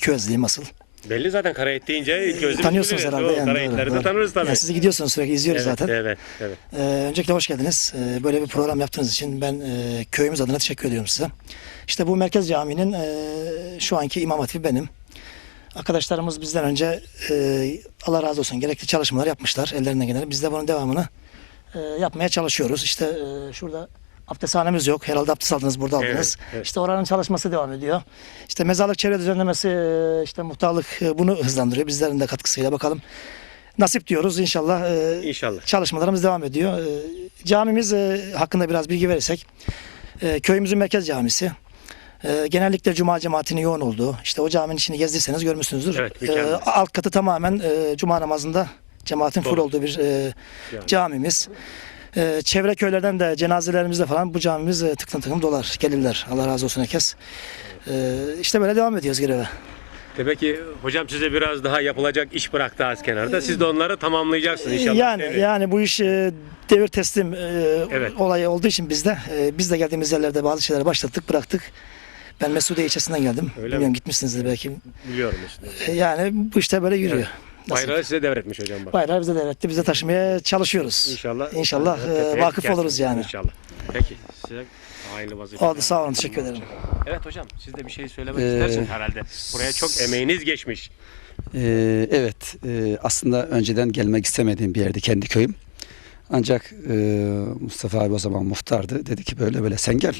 ilk özleyim asıl. Belli zaten Karayet deyince ilk gözümüz Tanıyorsunuz herhalde. Yani, Karayetleri doğru, de doğru. tanırız tabii. Yani siz gidiyorsunuz sürekli izliyoruz evet, zaten. Evet, evet. Ee, öncelikle hoş geldiniz. Ee, böyle bir program yaptığınız için ben e, köyümüz adına teşekkür ediyorum size. İşte bu Merkez Camii'nin e, şu anki imam hatibi benim. Arkadaşlarımız bizden önce e, Allah razı olsun gerekli çalışmalar yapmışlar ellerinden geleni. Biz de bunun devamını e, yapmaya çalışıyoruz. İşte e, şurada abdesthanemiz yok. Herhalde abdest aldınız burada Evet, aldınız. evet. İşte oranın çalışması devam ediyor. İşte mezarlık çevre düzenlemesi, e, işte muhtarlık e, bunu hızlandırıyor. Bizlerin de katkısıyla bakalım. Nasip diyoruz inşallah. e, İnşallah. çalışmalarımız devam ediyor. Camimiz e, hakkında biraz bilgi verirsek, e, köyümüzün merkez camisi. E, genellikle cuma cemaatinin yoğun olduğu, işte o caminin içini gezdiyseniz görmüşsünüzdür. Evet, mükemmel. E, alt katı tamamen e, cuma namazında cemaatin full Dolu. olduğu bir e, camimiz. E, çevre köylerden de cenazelerimizde falan bu camimiz e, tıklım tıklım dolar, gelirler. Allah razı olsun herkes. E, işte böyle devam ediyoruz göreve. Demek ki hocam size biraz daha yapılacak iş bıraktı az kenarda. Siz de onları tamamlayacaksınız inşallah. Yani Evet. yani bu iş e, devir teslim e, Evet. olayı olduğu için bizde e, biz de geldiğimiz yerlerde bazı şeyleri başlattık, bıraktık. Ben Mesudiye ilçesinden geldim. Öyle Bilmiyorum mi? gitmişsinizdir belki. Biliyorum işte. E, yani bu işte böyle yürüyor. Nasıl? Bayrağı size devretmiş hocam bak. Bayrağı bize devretti. Biz de taşımaya çalışıyoruz. İnşallah. İnşallah e, vakıf oluruz yani. İnşallah. Peki size hayırlı vazife. Oldu sağ olun teşekkür ederim. Evet hocam siz de bir şey söylemek Ee, istersiniz herhalde. Buraya çok emeğiniz geçmiş. Ee, evet, e, aslında önceden gelmek istemediğim bir yerdi kendi köyüm. Ancak e, Mustafa abi o zaman muhtardı. Dedi ki böyle böyle sen gel.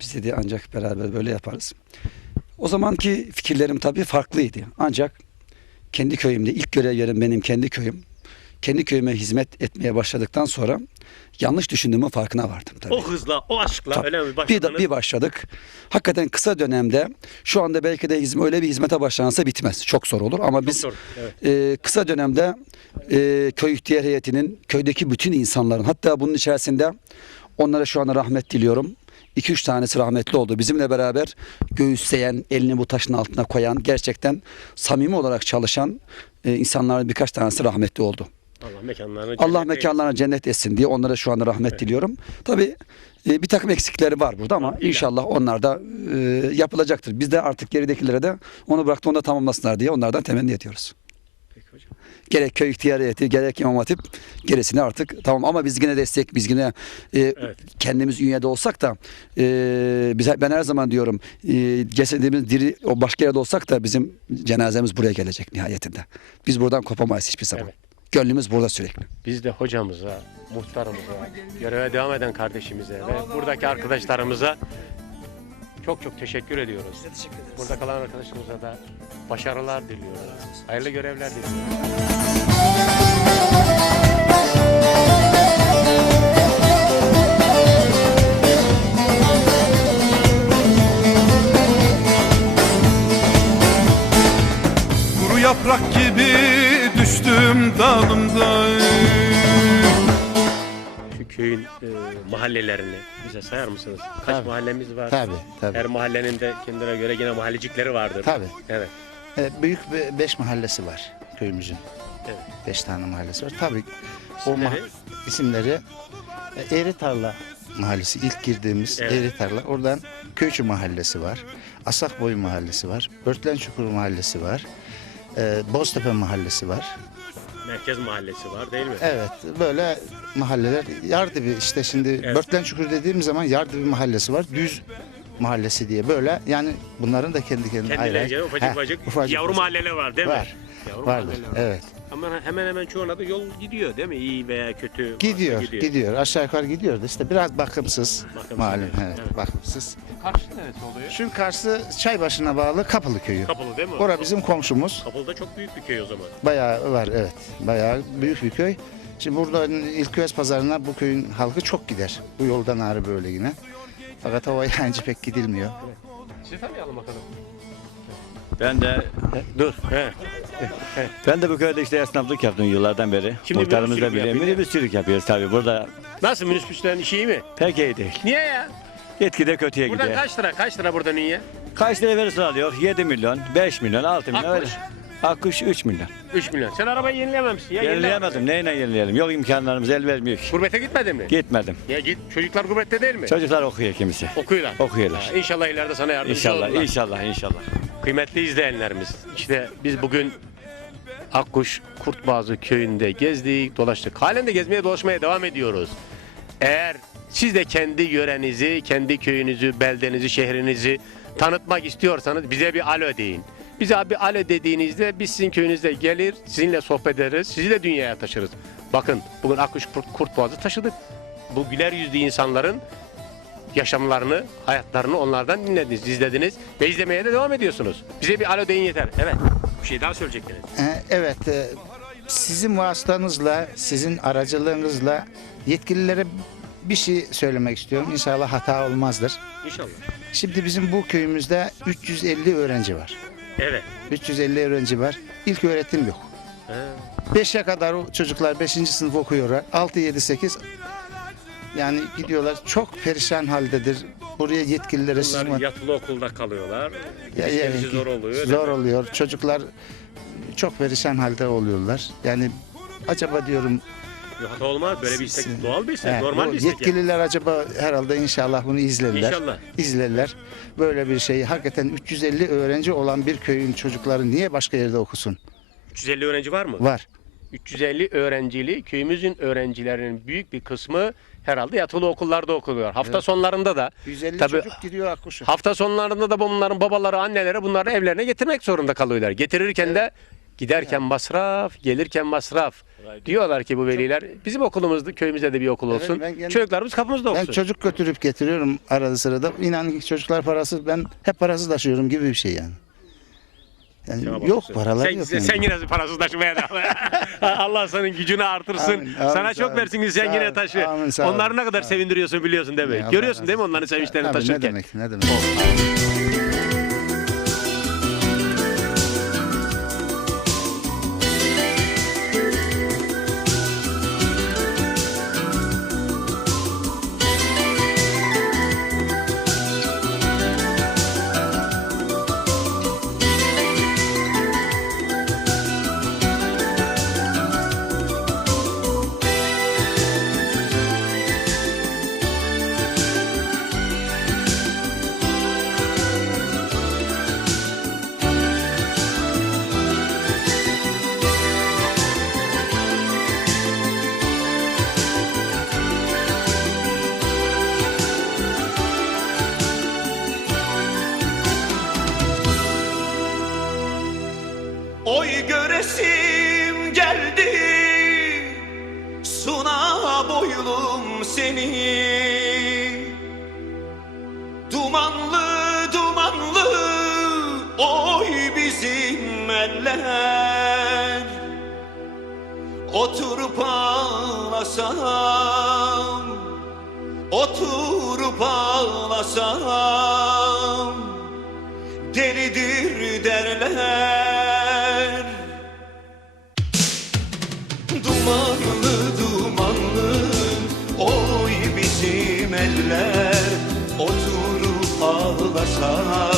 Biz dedi ancak beraber böyle yaparız. O zamanki fikirlerim tabii farklıydı. Ancak kendi köyümde ilk görev yerim benim kendi köyüm. Kendi köyüme hizmet etmeye başladıktan sonra yanlış düşündüğümün farkına vardım tabii. O hızla, o aşkla Tabii. öyle mi Bir, başladınız? da- bir başladık. Hakikaten kısa dönemde şu anda belki de hizmet, öyle bir hizmete başlansa bitmez. Çok zor olur ama Çok biz zor, evet. e, kısa dönemde e, köy ihtiyar heyetinin köydeki bütün insanların hatta bunun içerisinde onlara şu anda rahmet diliyorum. 2-3 tanesi rahmetli oldu. Bizimle beraber göğüsleyen, elini bu taşın altına koyan, gerçekten samimi olarak çalışan e, insanların birkaç tanesi rahmetli oldu. Allah mekanlarını Allah cennet mekanlarına cennet etsin diye onlara şu anda rahmet diliyorum. Tabii e, bir takım eksikleri var burada ama İlla. inşallah onlar da e, yapılacaktır. Biz de artık geridekilere de onu bıraktı onu da tamamlasınlar diye onlardan temenni ediyoruz. Gerek köy ihtiyar heyeti, gerek imam hatip gerisini artık tamam ama biz yine destek, biz yine e, Evet. kendimiz ünyede olsak da e, biz, ben her zaman diyorum e, cesedimiz diri o başka yerde olsak da bizim cenazemiz buraya gelecek nihayetinde. Biz buradan kopamayız hiçbir zaman. Evet. Gönlümüz burada sürekli. Biz de hocamıza, muhtarımıza, göreve devam eden kardeşimize ve buradaki arkadaşlarımıza çok çok teşekkür ediyoruz. Teşekkür ederiz. Burada kalan arkadaşımıza da başarılar diliyoruz. Hayırlı görevler diliyoruz. E, mahallelerini bize sayar mısınız? Kaç Tabii. mahallemiz var? Tabii tabii. Her mahallenin de kendine göre yine mahallecikleri vardır. Tabii. Evet. E, büyük bir beş mahallesi var köyümüzün. Evet. Beş tane mahallesi var. Tabii o İsimleri? ma- isimleri e, Eğri Tarla Mahallesi ilk girdiğimiz Evet. Eğri Tarla. Oradan Köyçü Mahallesi var. Asakboy Mahallesi var. Börtlen Çukuru Mahallesi var. E, Boztepe Mahallesi var. Merkez mahallesi var değil mi? Evet böyle mahalleler Yardibi işte şimdi Evet. Börtlen Çukuru dediğim zaman Yardibi Mahallesi var. Düz Mahallesi diye böyle yani bunların da kendi kendine ayrı. Kendilerince ufacık Heh, ufacık, ufacık yavru mahalleler var değil mi? Var. Yavru Vardır. mahalleler var. Evet. Ama hemen hemen çoğuna da yol gidiyor değil mi? İyi veya kötü. Gidiyor, gidiyor. gidiyor. Aşağı yukarı gidiyor da işte biraz bakımsız. Bakımsız, malum, evet, evet, bakımsız. Karşı neresi oluyor? Şunun karşısı Çaybaşı'na bağlı Kapılı köyü. Kapılı değil mi? Ora bizim komşumuz. Kapılı'da çok büyük bir köy o zaman. Bayağı var evet. Bayağı büyük bir köy. Şimdi burada İlköz pazarına bu köyün halkı çok gider. Bu yoldan ağrı böyle yine. Fakat hava yağınca pek gidilmiyor. Sizi tanıyalım bakalım. Ben de Dur. He. ben de bu köyde işte esnaflık yaptım yıllardan beri. Şimdi Muhtarımız da minibüsçülük yapıyor, Minibüsçülük yapıyoruz tabii. Burada Nasıl minibüslerin işi iyi mi? pek iyi değil. Niye ya? Yetkide kötüye Buradan gidiyor. kaç lira? Kaç lira burada niye? Kaç lira verirsin alıyor? 7 milyon, 5 milyon, 6 milyon öyle. Akkuş 3 milyon. 3 milyon. Sen arabayı yenilememişsin ya. yenile. Yenileyemedim. Neyle yenileyelim? Yok imkanlarımız el vermiyor ki. Gurbete gitmedin mi? Gitmedim. Ya git. Çocuklar gurbette değil mi? Çocuklar okuyor kimisi. Okuyorlar. Okuyorlar. Ha, İnşallah ileride sana yardımcı İnşallah, olurlar. inşallah, inşallah. Kıymetli izleyenlerimiz, işte biz bugün Akkuş Kurtbazı köyünde gezdik, dolaştık. Halen de gezmeye dolaşmaya devam ediyoruz. Eğer siz de kendi yörenizi, kendi köyünüzü, beldenizi, şehrinizi tanıtmak istiyorsanız bize bir alo deyin. Bize bir alo dediğinizde biz sizin köyünüzde gelir, sizinle sohbet ederiz, sizi de dünyaya taşırız. Bakın bugün Akkuş Kurt, Kurtboğazı taşıdık. Bu güler yüzlü insanların yaşamlarını, hayatlarını onlardan dinlediniz, izlediniz ve izlemeye de devam ediyorsunuz. Bize bir alo deyin yeter. Evet. Bir şey daha söyleyecektiniz. Ee, Evet, e, sizin vasıtanızla, sizin aracılığınızla yetkililere bir şey söylemek istiyorum. İnşallah hata olmazdır. İnşallah. Şimdi bizim bu köyümüzde 350 öğrenci var. Evet. 350 öğrenci var. İlk öğretim yok. He. 5'e kadar o çocuklar 5. sınıf okuyorlar. 6, 7, 8 yani gidiyorlar çok perişan haldedir. Buraya yetkililere Bunlar yatılı okulda kalıyorlar. Ya- ya- zor oluyor. Zor oluyor. Çocuklar çok perişan halde oluyorlar. Yani acaba diyorum Yok, hata olmaz. Böyle bir istek doğal bir istek. he, normal bir istek. yetkililer acaba herhalde inşallah bunu izlerler. İnşallah. İzlerler. Böyle bir şeyi hakikaten 350 öğrenci olan bir köyün çocukları niye başka yerde okusun? 350 öğrenci var mı? Var. 350 öğrencili köyümüzün öğrencilerinin büyük bir kısmı herhalde yatılı okullarda okuyor. Hafta sonlarında da 150 Tabii- çocuk gidiyor Akkuş'a. hafta sonlarında da bunların babaları, anneleri bunları evlerine getirmek zorunda kalıyorlar. Getirirken de giderken masraf, gelirken masraf. Diyorlar ki bu veliler bizim okulumuzda köyümüzde de bir okul Evet, olsun. ben kendim- Çocuklarımız kapımızda Ben okusun. çocuk götürüp getiriyorum arada sırada. İnanın ki çocuklar parası ben hep parasız taşıyorum gibi bir şey yani. Yani yok paralar sen, yok. sen, yani. sen yine parasız taşımaya devam. Allah senin gücünü artırsın. Amin, amin, Sana sağ çok olun. versin ki sen Sağ yine olun, taşı. amin, sağ olun. Onları ne kadar sevindiriyorsun biliyorsun değil mi? Allah Görüyorsun razı değil mi onların sevinçlerini Tabii, taşırken? Ne demek ne demek. Oturup ağlasam Oturup ağlasam delidir derler. Dumanlı dumanlı oy bizim eller. Oturup ağlasam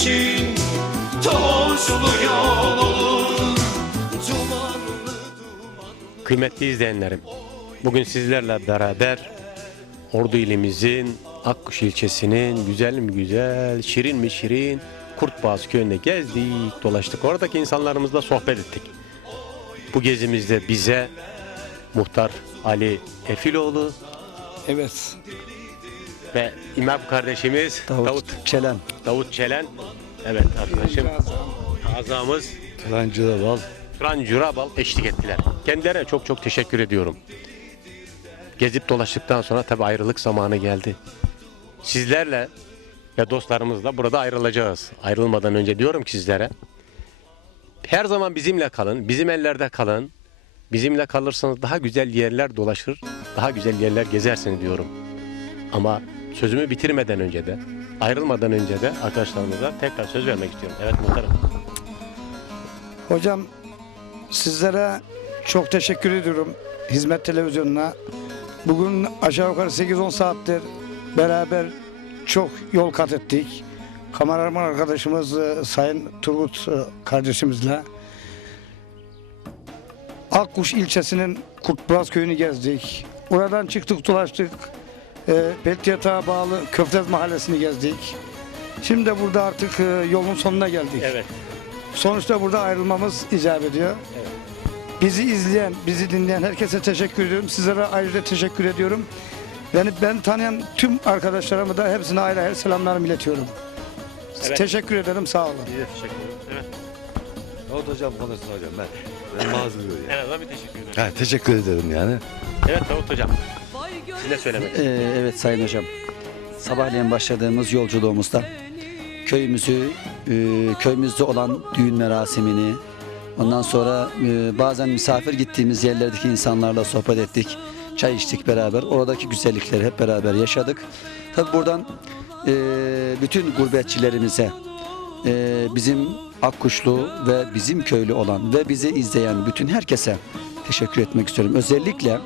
için tozlu yol olur Kıymetli izleyenlerim, bugün sizlerle beraber Ordu ilimizin Akkuş ilçesinin güzel mi güzel, şirin mi şirin Kurtboğaz köyünde gezdik, dolaştık. Oradaki insanlarımızla sohbet ettik. Bu gezimizde bize muhtar Ali Efiloğlu Evet. Ve İmam kardeşimiz Davut, Davut, Çelen. Davut Çelen. Evet arkadaşım. Azamız Turancı da bal. Turan Cürabal eşlik ettiler. Kendilerine çok çok teşekkür ediyorum. Gezip dolaştıktan sonra tabi ayrılık zamanı geldi. Sizlerle ve dostlarımızla burada ayrılacağız. Ayrılmadan önce diyorum ki sizlere her zaman bizimle kalın, bizim ellerde kalın. Bizimle kalırsanız daha güzel yerler dolaşır, daha güzel yerler gezersiniz diyorum. Ama sözümü bitirmeden önce de, ayrılmadan önce de arkadaşlarımıza tekrar söz vermek istiyorum. Evet muhtarım. Hocam sizlere çok teşekkür ediyorum Hizmet Televizyonu'na. Bugün aşağı yukarı 8-10 saattir beraber çok yol kat ettik. Kameraman arkadaşımız e, Sayın Turgut e, kardeşimizle. Akkuş ilçesinin Kurtburaz köyünü gezdik. Oradan çıktık dolaştık. E, Betliyat'a bağlı Köftez mahallesini gezdik. Şimdi de burada artık e, yolun sonuna geldik. Evet. Sonuçta burada ayrılmamız icap ediyor. Bizi izleyen, bizi dinleyen herkese teşekkür ediyorum. Sizlere ayrıca teşekkür ediyorum. Beni ben tanıyan tüm arkadaşlarıma da hepsine ayrı ayrı selamlarımı iletiyorum. Evet. Teşekkür ederim, sağ olun. Biz de teşekkür ederiz. Evet. Davut hocam konuşsun hocam ben. Ben mazur En azından bir teşekkür ederim. Ha, teşekkür ederim yani. Evet Davut Hocam. Siz ne söylemek Ee, evet Sayın Hocam. Sabahleyin başladığımız yolculuğumuzda köyümüzü, e, köyümüzde olan düğün merasimini, ondan sonra e, bazen misafir gittiğimiz yerlerdeki insanlarla sohbet ettik, çay içtik beraber. Oradaki güzellikleri hep beraber yaşadık. Tabi buradan e, bütün gurbetçilerimize, e, bizim Akkuşlu ve bizim köylü olan ve bizi izleyen bütün herkese teşekkür etmek istiyorum. Özellikle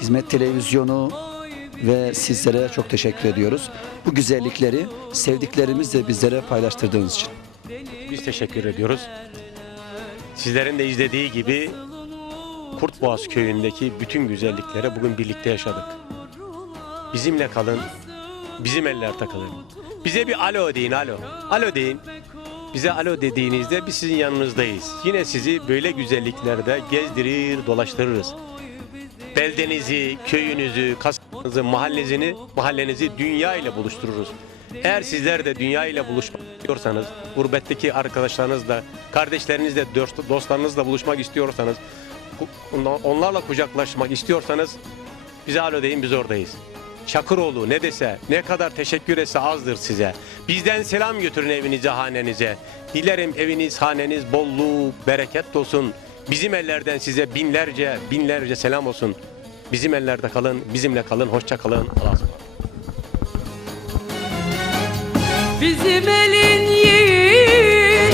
Hizmet Televizyonu ve sizlere çok teşekkür ediyoruz. Bu güzellikleri sevdiklerimizle bizlere paylaştırdığınız için. Biz teşekkür ediyoruz. Sizlerin de izlediği gibi Kurtboğaz köyündeki bütün güzellikleri bugün birlikte yaşadık. Bizimle kalın, bizim eller takılın. Bize bir alo deyin, alo. Alo deyin. Bize alo dediğinizde biz sizin yanınızdayız. Yine sizi böyle güzelliklerde gezdirir, dolaştırırız. Beldenizi, köyünüzü, kasabanızı, mahallenizi, mahallenizi dünya ile buluştururuz. Eğer sizler de dünya ile buluşmak istiyorsanız, gurbetteki arkadaşlarınızla, kardeşlerinizle, dost- dostlarınızla buluşmak istiyorsanız, onlarla kucaklaşmak istiyorsanız bize alo deyin biz oradayız. Çakıroğlu ne dese, ne kadar teşekkür etse azdır size. Bizden selam götürün evinize, hanenize. Dilerim eviniz, haneniz bolluk, bereket olsun. Bizim ellerden size binlerce, binlerce selam olsun. Bizim ellerde kalın, bizimle kalın, hoşça kalın. Allah'a. Bizim elin yiğitleri